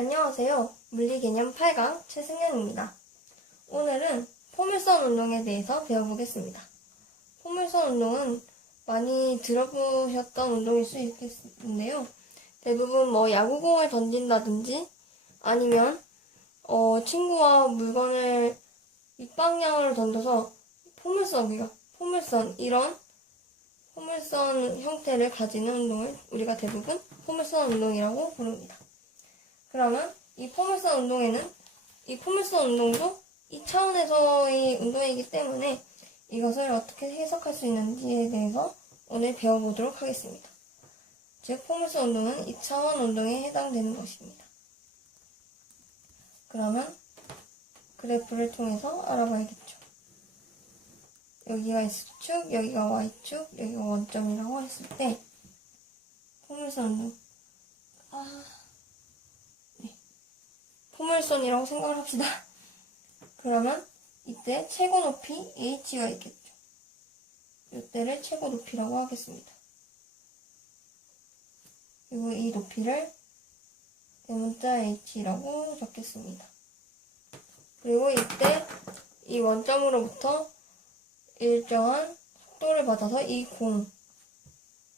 안녕하세요. 물리개념 8강 최승현입니다. 오늘은 포물선 운동에 대해서 배워보겠습니다. 포물선 운동은 많이 들어보셨던 운동일 수 있겠는데요. 대부분 야구공을 던진다든지 아니면 친구와 물건을 윗방향으로 던져서 이런 포물선 형태를 가지는 운동을 우리가 대부분 포물선 운동이라고 부릅니다. 그러면 이 포물선 운동도 2차원에서의 운동이기 때문에 이것을 어떻게 해석할 수 있는지에 대해서 오늘 배워보도록 하겠습니다. 즉, 포물선 운동은 2차원 운동에 해당되는 것입니다. 그러면 그래프를 통해서 알아봐야겠죠. 여기가 X축, 여기가 Y축, 여기가 원점이라고 했을 때 포물선 운동 포물선이라고 생각을 합시다. 그러면 이때 최고 높이 h가 있겠죠. 이때를 최고 높이라고 하겠습니다. 그리고 이 높이를 대문자 h라고 적겠습니다. 그리고 이때 이 원점으로부터 일정한 속도를 받아서 이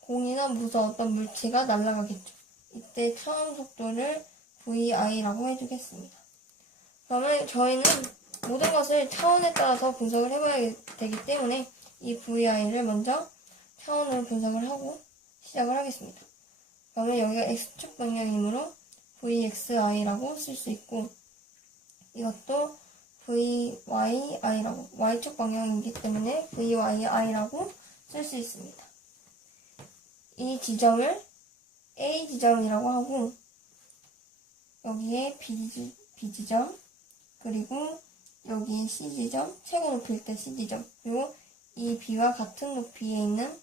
공이나 무슨 어떤 물체가 날아가겠죠. 이때 처음 속도를 VI라고 해주겠습니다. 그러면 저희는 모든 것을 차원에 따라서 분석을 해봐야 되기 때문에 이 VI를 먼저 차원으로 분석을 하고 시작을 하겠습니다. 그러면 여기가 X축 방향이므로 VXI라고 쓸 수 있고 이것도 VYI라고 Y축 방향이기 때문에 VYI라고 쓸 수 있습니다. 이 지점을 A 지점이라고 하고 여기에 B지점, 그리고 여기에 C지점, 최고 높이일 때 C지점, 그리고 이 B와 같은 높이에 있는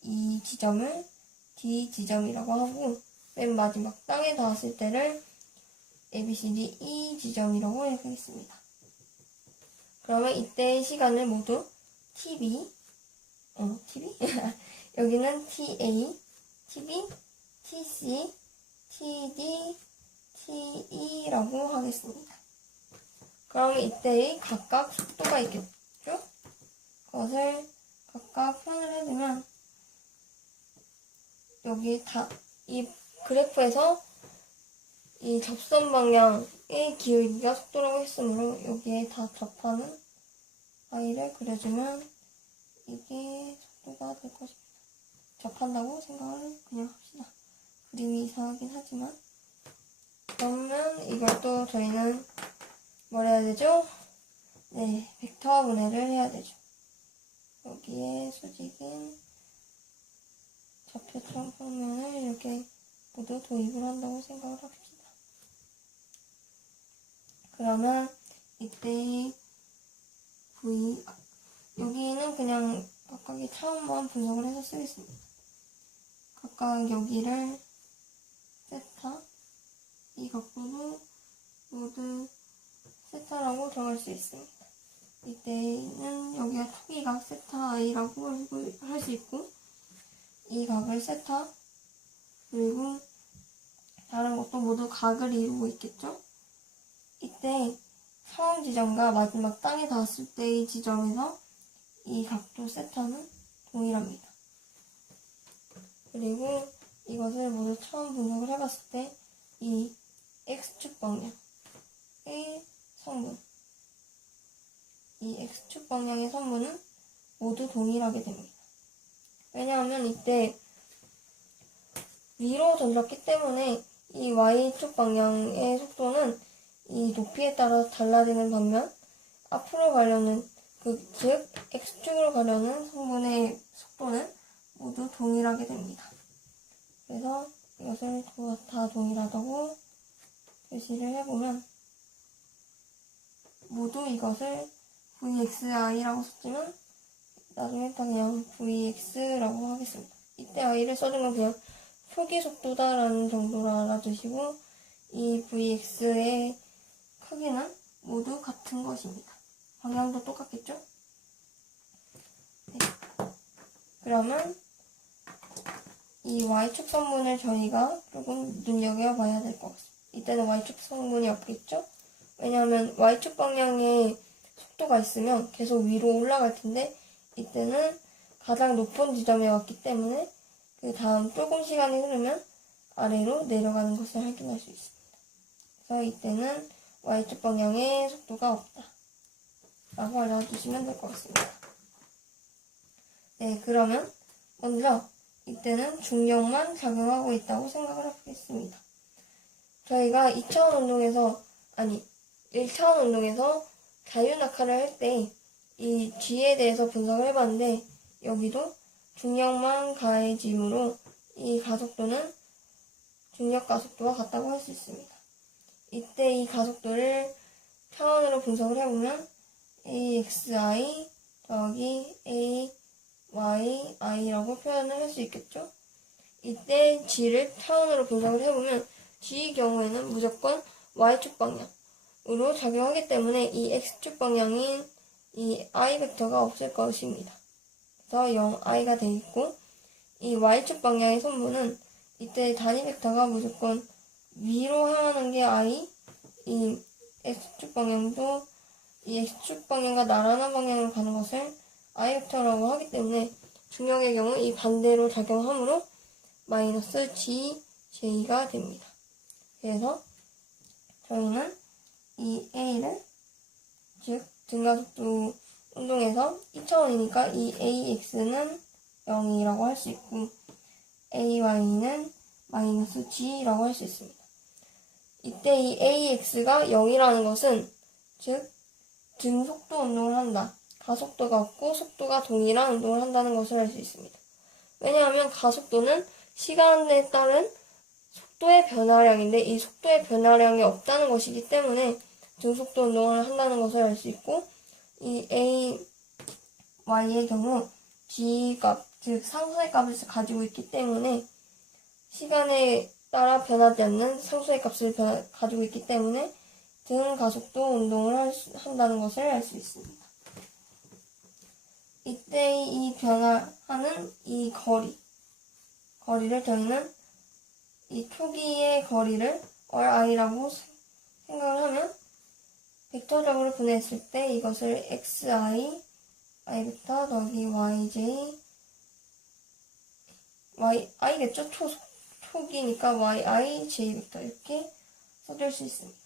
이 지점을 D지점이라고 하고 맨 마지막 땅에 닿았을 때를 ABCD E 지점이라고 하겠습니다. 그러면 이때의 시간을 모두 TB 여기는 TA, TB, TC, TD, TE라고 하겠습니다. 그러면 이때의 각각 속도가 있겠죠? 그것을 각각 표현을 해주면 여기 이 그래프에서 이 접선 방향의 기울기가 속도라고 했으므로 여기에 다 접하는 i를 그려주면 이게 속도가 될 것입니다. 접한다고 생각을 그냥 합시다. 그림이 이상하긴 하지만 그러면 이것도 저희는 뭘 해야 되죠? 네, 벡터 분해를 해야 되죠. 여기에 수직인 좌표점 평면을 이렇게 모두 도입을 한다고 생각을 합시다. 그러면 이때 여기는 그냥 각각의 차원만 분석을 해서 쓰겠습니다. 각각 여기를 세타, 이 각도도 모두 세타라고 정할 수 있습니다. 이때는 여기가 크기가 세타 i라고 할 수 있고 이 각을 세타, 그리고 다른 것도 모두 각을 이루고 있겠죠? 이때 처음 지점과 마지막 땅에 닿았을 때의 지점에서 이 각도 세타는 동일합니다. 그리고 이것을 모두 처음 분석을 해봤을 때 이 X축 방향의 성분, 이 X축 방향의 성분은 모두 동일하게 됩니다. 왜냐하면 이때 위로 던졌기 때문에 이 Y축 방향의 속도는 이 높이에 따라 달라지는 반면 앞으로 가려는 즉 X축으로 가려는 성분의 속도는 모두 동일하게 됩니다. 그래서 이것을 다 동일하다고 표시를 해보면 모두 이것을 VXI라고 썼지만 나중에 다 그냥 VX라고 하겠습니다. 이때 I를 써준 건 그냥 표기 속도다라는 정도로 알아두시고 이 VX의 크기는 모두 같은 것입니다. 방향도 똑같겠죠? 네. 그러면 이 Y축 성분을 저희가 조금 눈여겨봐야 될 것 같습니다. 이때는 y축 성분이 없겠죠? 왜냐하면 y축 방향에 속도가 있으면 계속 위로 올라갈 텐데 이때는 가장 높은 지점에 왔기 때문에 그 다음 조금 시간이 흐르면 아래로 내려가는 것을 확인할 수 있습니다. 그래서 이때는 y축 방향에 속도가 없다 라고 알아두시면 될 것 같습니다. 네, 그러면 먼저 이때는 중력만 작용하고 있다고 생각을 하겠습니다. 저희가 1차원 운동에서 자유낙하를 할 때 이 G에 대해서 분석을 해봤는데 여기도 중력만 가해짐으로 이 가속도는 중력 가속도와 같다고 할 수 있습니다. 이때 이 가속도를 차원으로 분석을 해보면 AXI 더하기 AYI라고 표현을 할 수 있겠죠? 이때 G를 차원으로 분석을 해보면 G의 경우에는 무조건 Y축 방향으로 작용하기 때문에 이 X축 방향인 이 I 벡터가 없을 것입니다. 그래서 0I가 되어 있고 이 Y축 방향의 선분은 이때 단위 벡터가 무조건 위로 향하는 게 I, 이 X축 방향도 이 X축 방향과 나란한 방향으로 가는 것을 I 벡터라고 하기 때문에 중력의 경우 이 반대로 작용하므로 마이너스 GJ가 됩니다. 그래서 저희는 이 A를 즉 등가속도 운동에서 2차원이니까 이 AX는 0이라고 할 수 있고 AY는 마이너스 G라고 할 수 있습니다. 이때 이 AX가 0이라는 것은 즉 등속도 운동을 한다. 가속도가 없고 속도가 동일한 운동을 한다는 것을 알 수 있습니다. 왜냐하면 가속도는 시간에 따른 속도의 변화량인데 이 속도의 변화량이 없다는 것이기 때문에 등속도 운동을 한다는 것을 알 수 있고 이 AY의 경우 G값, 즉 상수의 값을 가지고 있기 때문에 시간에 따라 변하지 않는 상수의 값을 가지고 있기 때문에 등 가속도 운동을 한다는 것을 알 수 있습니다. 이때 이 변화하는 이 거리를 저희는 이 초기의 거리를 RI라고 생각을 하면 벡터적으로 분해했을 때 이것을 XI, I 벡터 더하기 YJ, I겠죠? 초기니까 YI, J 벡터 이렇게 써줄 수 있습니다.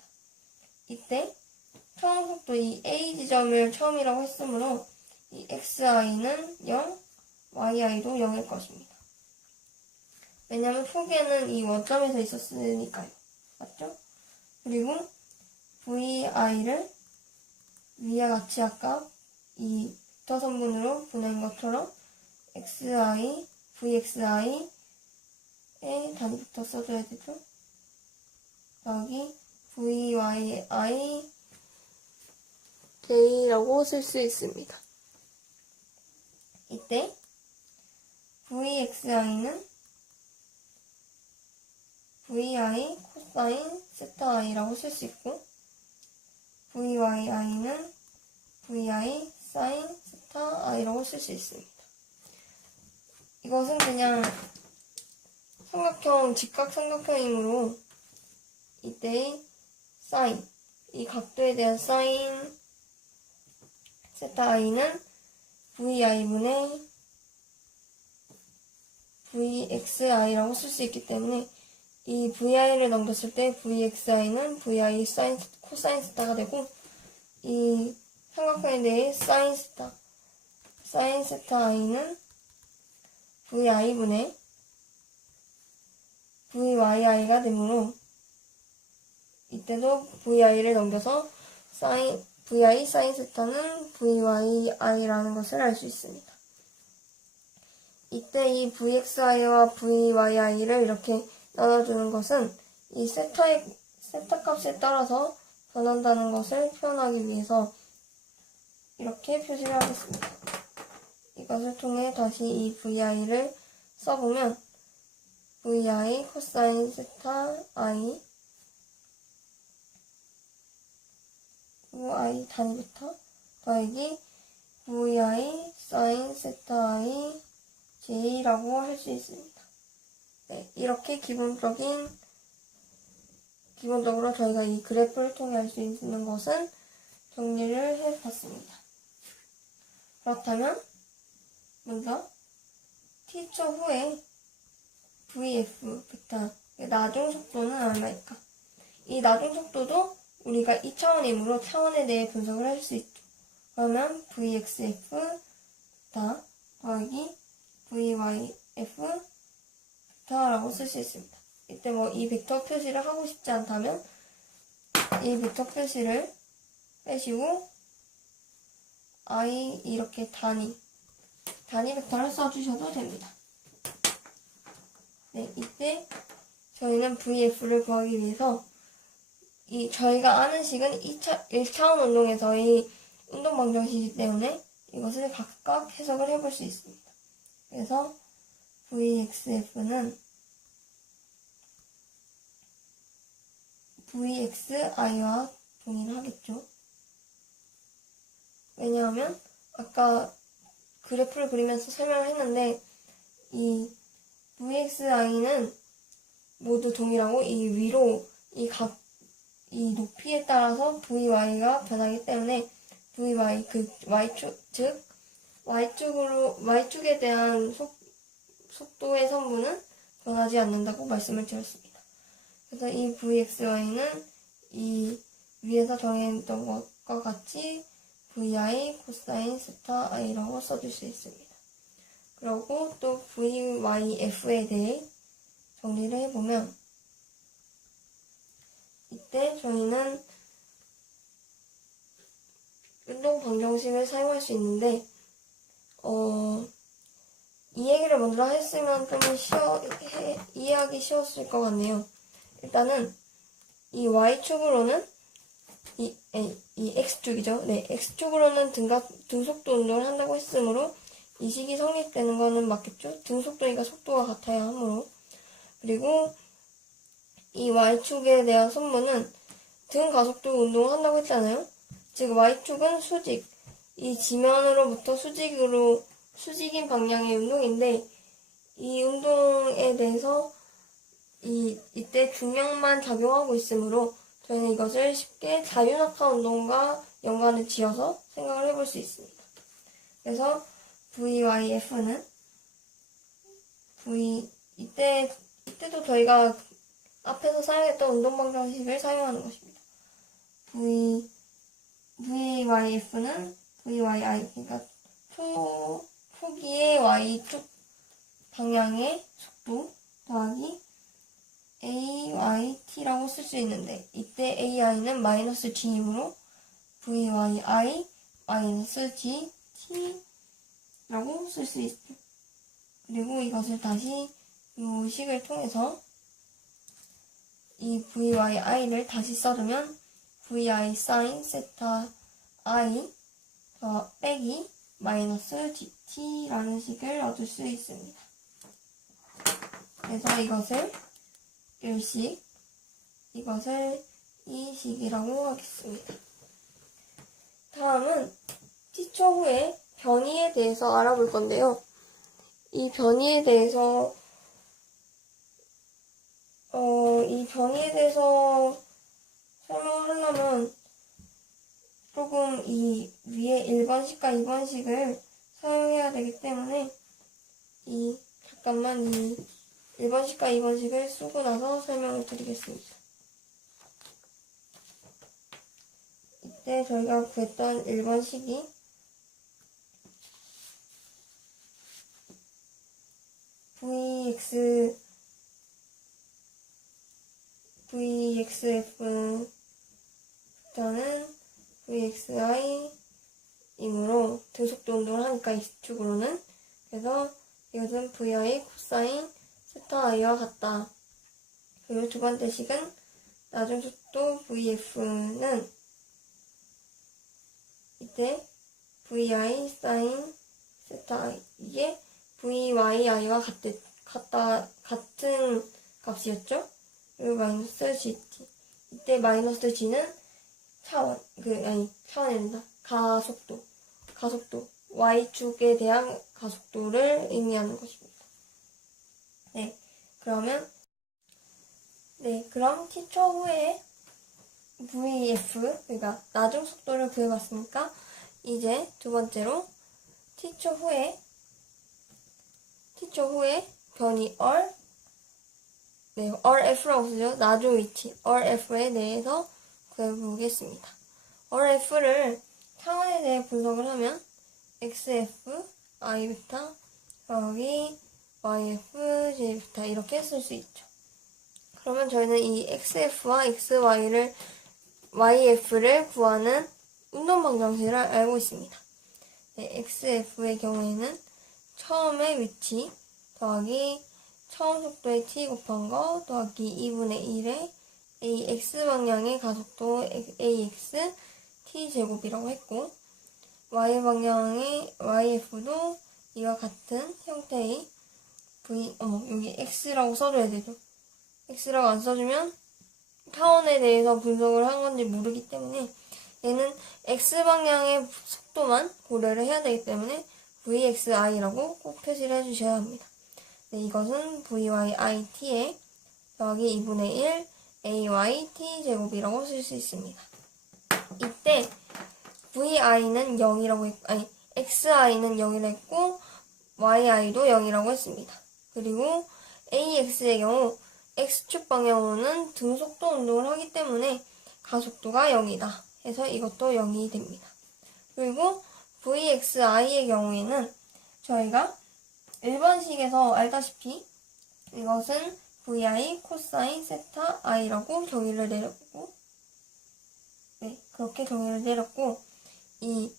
이때 처음 속도 이 A 지점을 처음이라고 했으므로 이 XI는 0, YI도 0일 것입니다. 왜냐하면 초기에는 이 원점에서 있었으니까요. 맞죠? 그리고 VI를 위와 같이 아까 이 벡터 선분으로 보낸 것처럼 XI, VXI의 단위 벡터 써줘야 되죠. 여기 VYI J라고 쓸 수 있습니다. 이때 VXI는 VI 코사인 세타 I라고 쓸 수 있고 VYI는 VI 사인 세타 I라고 쓸 수 있습니다. 이것은 그냥 직각삼각형이므로 이때의 사인, 이 각도에 대한 사인 세타 I는 VI분의 VXI라고 쓸 수 있기 때문에 이 VI를 넘겼을 때 VXI는 VI 사인, 코사인 세타가 되고 이 삼각형에 대해 사인 세타 I는 VI분의 VYI가 되므로 이때도 VI를 넘겨서 VI 사인 세타는 VYI라는 것을 알 수 있습니다. 이때 이 VXI와 VYI를 이렇게 나눠주는 것은 이 세타 값에 따라서 변한다는 것을 표현하기 위해서 이렇게 표시를 하겠습니다. 이것을 통해 다시 이 VI를 써보면 VI 코사인 세타 I 그리고 I 단위 벡터 더하기 VI 사인 세타 I J라고 할 수 있습니다. 네, 이렇게 기본적인 기본적으로 저희가 이 그래프를 통해 알 수 있는 것은 정리를 해봤습니다. 그렇다면 먼저 t초 후에 vf 벡터 나중 속도는 얼마일까? 이 나중 속도도 우리가 2차원이므로 차원에 대해 분석을 할 수 있죠. 그러면 vxf 벡터 더하기 vyf 벡터라고 쓸 수 있습니다. 이때 뭐 이 벡터 표시를 하고 싶지 않다면 이 벡터 표시를 빼시고 i 이렇게 단위 벡터를 써주셔도 됩니다. 네, 이때 저희는 vf를 구하기 위해서 저희가 아는 식은 1차원 운동에서의 운동 방정식이기 때문에 이것을 각각 해석을 해볼 수 있습니다. 그래서 vxf는 vxi와 동일하겠죠. 왜냐하면 아까 그래프를 그리면서 설명을 했는데 이 vxi는 모두 동일하고 이 위로 이 높이에 따라서 vy가 변하기 때문에 vy 그 y축 즉 y축에 대한 속도의 성분은 변하지 않는다고 말씀을 드렸습니다. 그래서 이 vxy는 이 위에서 정해있던 것과 같이 vi 코사인 세타 i라고 써줄 수 있습니다. 그리고 또 vyf에 대해 정리를 해보면 이때 저희는 운동 방정식을 사용할 수 있는데 이 얘기를 먼저 했으면 좀 이해하기 쉬웠을 것 같네요. 일단은 이 y축으로는 이 x축이죠. 네, x축으로는 등속도 운동을 한다고 했으므로 이 식이 성립되는 거는 맞겠죠. 등속도니까 속도가 같아야 하므로. 그리고 이 y축에 대한 성분은 등 가속도 운동을 한다고 했잖아요. 즉 y축은 수직, 이 지면으로부터 수직인 방향의 운동인데 이 운동에 대해서 이때 중력만 작용하고 있으므로 저희는 이것을 쉽게 자유낙하 운동과 연관을 지어서 생각을 해볼 수 있습니다. 그래서 vyf는 이때도 저희가 앞에서 사용했던 운동 방정식을 사용하는 것입니다. vyf는 vyi 그러니까 초기의 y축 방향의 속도 더하기 ayt라고 쓸 수 있는데 이때 ai는 마이너스 g이므로 vyi 마이너스 gt라고 쓸 수 있죠. 그리고 이것을 다시 이 식을 통해서 이 vyi를 다시 써두면 vi sin 세타 i 빼기 마이너스 gt라는 식을 얻을 수 있습니다. 그래서 이것을 1식, 이것을 2식이라고 하겠습니다. 다음은 t초 후에 변이에 대해서 알아볼 건데요. 이 변이에 대해서 설명을 하려면 조금 이 위에 1번식과 2번식을 사용해야 되기 때문에 잠깐만 이 1번식과 2번식을 쓰고 나서 설명을 드리겠습니다. 이때 저희가 구했던 1번식이 vxf 는 vxi이므로 등속도 운동을 하니까 이축으로는 그래서 이것은 vi 코사인 세타 i와 같다. 그리고 두 번째 식은 나중 속도 vf는 이때 vi sin 세타 i 이게 vyi와 같은 값이었죠. 그리고 마이너스 gt 이때 마이너스 g는 차원이 아니라 가속도 y축에 대한 가속도를 의미하는 것입니다. 네, 그러면 네, 그럼 t초 후에 VF, 그러니까 나중 속도를 구해봤으니까 이제 두 번째로 t초 후에 변이 RF라고 쓰죠. 나중 위치 RF에 대해서 구해보겠습니다. RF를 차원에 대해 분석을 하면 XF, Iβ, 더하기 YF, Jβ 이렇게 쓸 수 있죠. 그러면 저희는 이 XF와 YF를 구하는 운동 방정식을 알고 있습니다. 네, XF의 경우에는 처음의 위치 더하기 처음 속도의 t 곱한 거 더하기 2분의 1의 AX 방향의 가속도 AX t제곱이라고 했고, Y 방향의 YF도 이와 같은 형태의 여기 X라고 써줘야 되죠. X라고 안 써주면 차원에 대해서 분석을 한 건지 모르기 때문에 얘는 X 방향의 속도만 고려를 해야 되기 때문에 VXI라고 꼭 표시를 해주셔야 합니다. 네, 이것은 VYIT에 더하기 2분의 1 AYT 제곱이라고 쓸 수 있습니다. 이때 VI는 0이라고 했고, XI는 0이라고 했고, YI도 0이라고 했습니다. 그리고 AX의 경우 X축 방향으로는 등속도 운동을 하기 때문에 가속도가 0이다 해서 이것도 0이 됩니다. 그리고 VXI의 경우에는 저희가 1번식에서 알다시피 이것은 VI 코사인 세타 I라고 정의를 내렸고, 네, 그렇게 정의를 내렸고, 이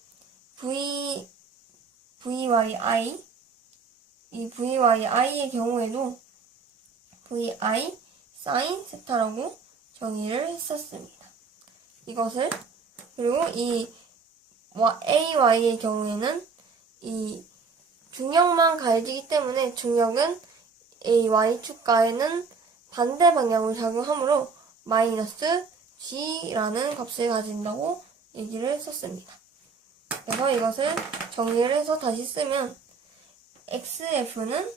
VYI의 경우에도 VI 사인 세타라고 정의를 했었습니다. 이것을, 그리고 이 AY의 경우에는 이 중력만 가해지기 때문에 중력은 AY축과에는 반대 방향으로 작용하므로 마이너스 G라는 값을 가진다고 얘기를 했었습니다. 그래서 이것을 정리를 해서 다시 쓰면 XF는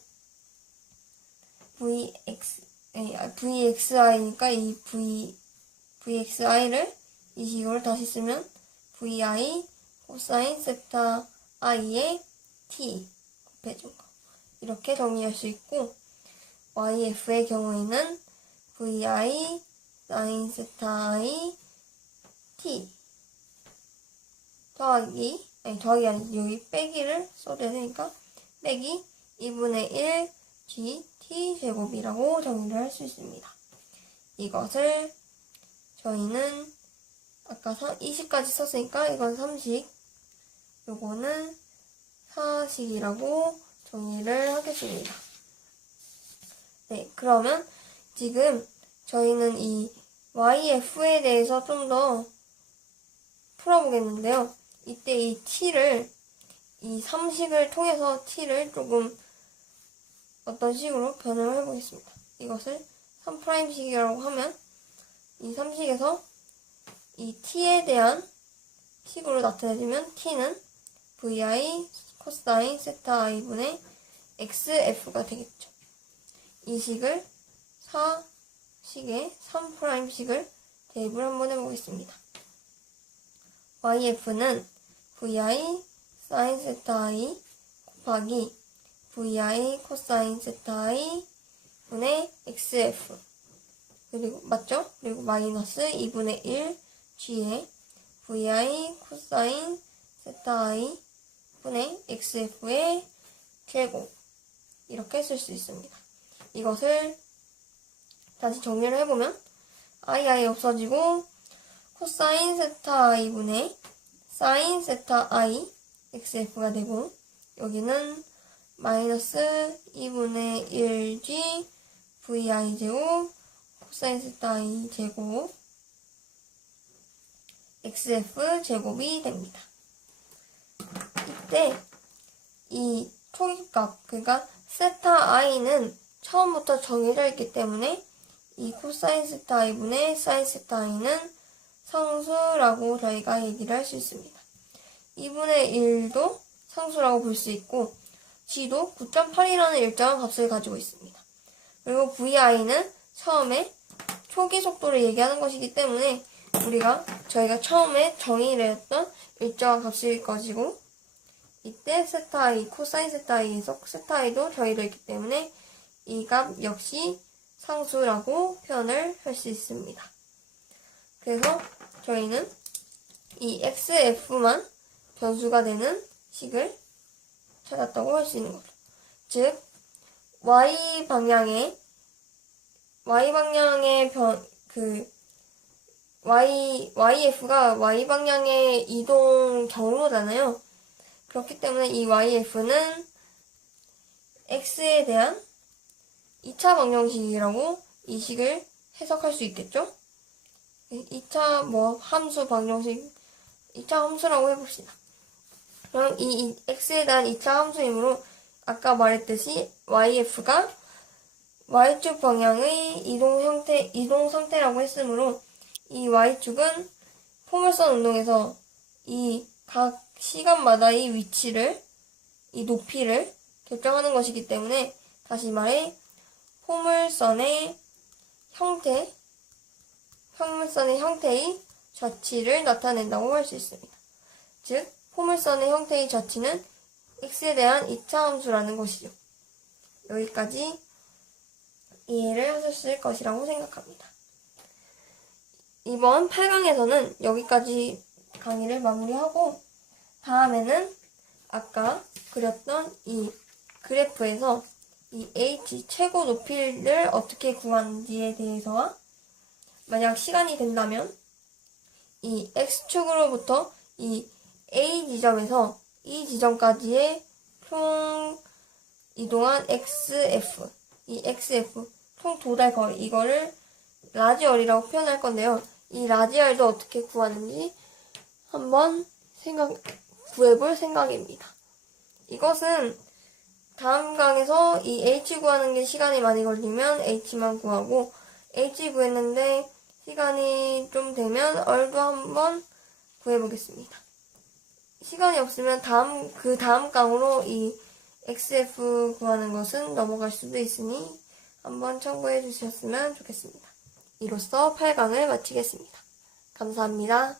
VXI니까 이 VXI를 이 식으로 다시 쓰면 VI 코사인 세타 I의 T 곱해준 거 이렇게 정리할 수 있고, YF의 경우에는 VI 사인 세타 I T 더하기 아니 여기 빼기를 써줘야 되니까 빼기 2분의 1 GT 제곱이라고 정리를 할 수 있습니다. 이것을 저희는 아까 20까지 썼으니까 이건 3식, 요거는 4식이라고 정리를 하겠습니다. 네, 그러면 지금 저희는 이 YF에 대해서 좀 더 풀어보겠는데요. 이때 이 T를, 이 3식을 통해서 T를 조금 어떤 식으로 변형을 해보겠습니다. 이것을 3'식이라고 하면 이 3식에서 이 T에 대한 식으로 나타내주면 T는 VI 코사인 세타 I분의 XF가 되겠죠. 이 식을 4식에 3'식을 대입을 한번 해보겠습니다. YF는 VI 사인 세타 I 곱하기 VI 코사인 세타 I 분의 XF, 그리고 맞죠? 그리고 마이너스 2분의 1 G에 VI 코사인 세타 I 분의 XF의 제곱 이렇게 쓸 수 있습니다. 이것을 다시 정리를 해보면 I 없어지고 코사인 세타 I분의 사인 세타 I XF가 되고, 여기는 마이너스 2분의 1G VI 제곱 코사인 세타 I 제곱 XF 제곱이 됩니다. 이때 이 초기값, 그러니까 세타 I는 처음부터 정해져 있기 때문에 이 코사인 세타 I분의 사인 세타 I는 상수라고 저희가 얘기를 할 수 있습니다. 2분의 1도 상수라고 볼 수 있고, G도 9.8이라는 일정한 값을 가지고 있습니다. 그리고 VI는 처음에 초기 속도를 얘기하는 것이기 때문에 저희가 처음에 정의를 했던 일정한 값일 것이고, 이때 세타 i, 코사인 세타 i에서 세타 i도 정의를 했기 때문에 이 값 역시 상수라고 표현을 할 수 있습니다. 그래서 저희는 이 xf만 변수가 되는 식을 찾았다고 할 수 있는 거죠. 즉, y방향의 yf가 y방향의 이동 경로잖아요. 그렇기 때문에 이 yf는 x에 대한 2차 방정식이라고 이 식을 해석할 수 있겠죠? 2차 함수 방정식, 2차 함수라고 해봅시다. 그럼 이 x에 대한 2차 함수이므로 아까 말했듯이 yf가 y축 방향의 이동 상태라고 했으므로 이 y축은 포물선 운동에서 이 각 시간마다 이 위치를, 이 높이를 결정하는 것이기 때문에 다시 말해 포물선의 형태의 좌치를 나타낸다고 할 수 있습니다. 즉, 포물선의 형태의 좌치는 x에 대한 2차 함수라는 것이죠. 여기까지 이해를 하셨을 것이라고 생각합니다. 이번 8강에서는 여기까지 강의를 마무리하고 다음에는 아까 그렸던 이 그래프에서 이 h 최고 높이를 어떻게 구하는지에 대해서와 만약 시간이 된다면 이 x축으로부터 이 a 지점에서 이 지점까지의 총 이동한 xf, 이 xf 총 도달 거리, 이거를 라지얼이라고 표현할 건데요. 이 라지얼도 어떻게 구하는지 한번 구해볼 생각입니다. 이것은 다음 강에서 이 h 구하는 게 시간이 많이 걸리면 h만 구하고, h 구했는데 시간이 좀 되면 얼도 한번 구해보겠습니다. 시간이 없으면 그 다음 강으로 이 xf 구하는 것은 넘어갈 수도 있으니 한번 참고해 주셨으면 좋겠습니다. 이로써 8강을 마치겠습니다. 감사합니다.